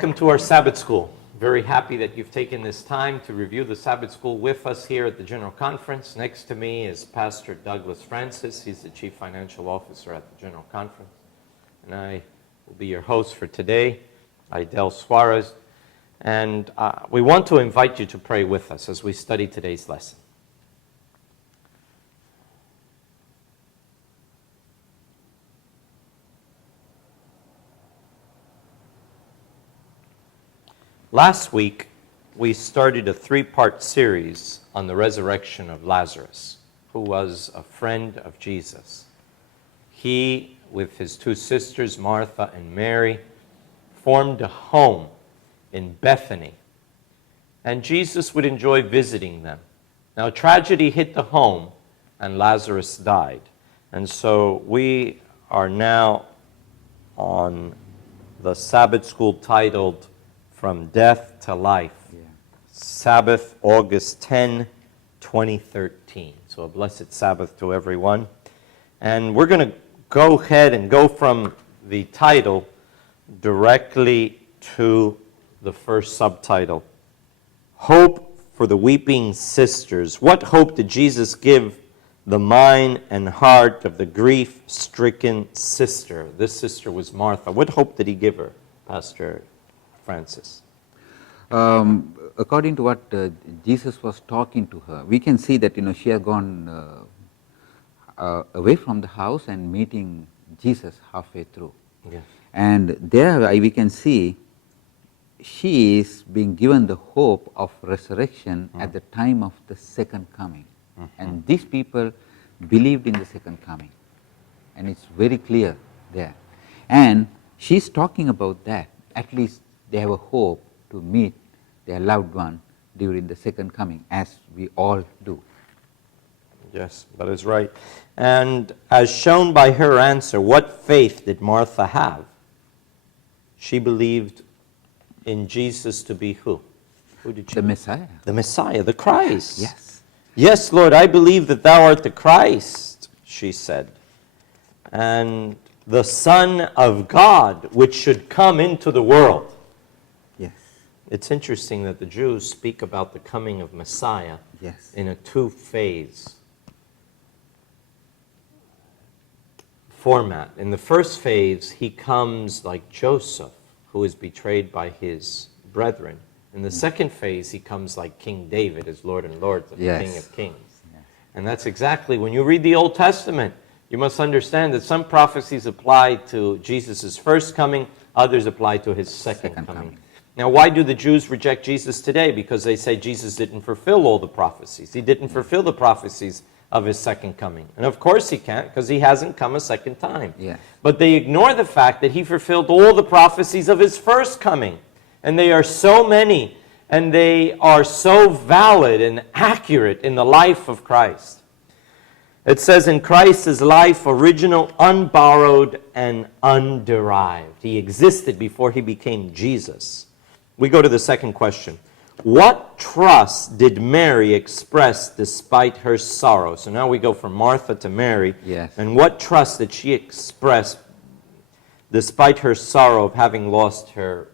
Welcome to our Sabbath School. Very happy that you've taken this time to review the Sabbath School with us here at the General Conference. Next to me is Pastor Douglas Francis. He's the Chief Financial Officer at the General Conference. And I will be your host for today, Idel Suarez. And we want to invite you to pray with us as we study today's lesson. Last week, we started a three-part series on the resurrection of Lazarus, who was a friend of Jesus. He, with his two sisters, Martha and Mary, formed a home in Bethany, and Jesus would enjoy visiting them. Now, tragedy hit the home, and Lazarus died. And so we are now on the Sabbath School titled From Death to Life, Sabbath, August 10, 2013. So a blessed Sabbath to everyone. And we're going to go ahead and go from the title directly to the first subtitle. Hope for the Weeping Sisters. What hope did Jesus give the mind and heart of the grief-stricken sister? This sister was Martha. What hope did he give her, Pastor Francis? According to what Jesus was talking to her, we can see that she has gone away from the house and meeting Jesus halfway through. Yes. And there we can see she is being given the hope of resurrection at the time of the second coming. And these people believed in the second coming. And it's very clear there. And she's talking about that. At least they have a hope to meet their loved one during the second coming, as we all do. Yes, that is right. And as shown by her answer, what faith did Martha have? She believed in Jesus to be who? Who did she The believe? Messiah. The Messiah, the Christ. Yes. Yes, Lord, I believe that thou art the Christ, she said, and the Son of God, which should come into the world. Yes. It's interesting that the Jews speak about the coming of Messiah Yes. in a two-phase format. In the first phase, he comes like Joseph, who is betrayed by his brethren. In the second phase, he comes like King David, as Lord and Lord, the King of Kings. Yes. And that's exactly, when you read the Old Testament, you must understand that some prophecies apply to Jesus' first coming, others apply to his second coming. Now, why do the Jews reject Jesus today? Because they say Jesus didn't fulfill all the prophecies. He didn't fulfill the prophecies of his second coming. And of course he can't, because he hasn't come a second time. Yes. But they ignore the fact that he fulfilled all the prophecies of his first coming. And they are so many, and they are so valid and accurate in the life of Christ. It says, in Christ's life, original, unborrowed, and underived. He existed before he became Jesus. We go to the second question. What trust did Mary express despite her sorrow? So now we go from Martha to Mary. Yes. And what trust did she express despite her sorrow of having lost her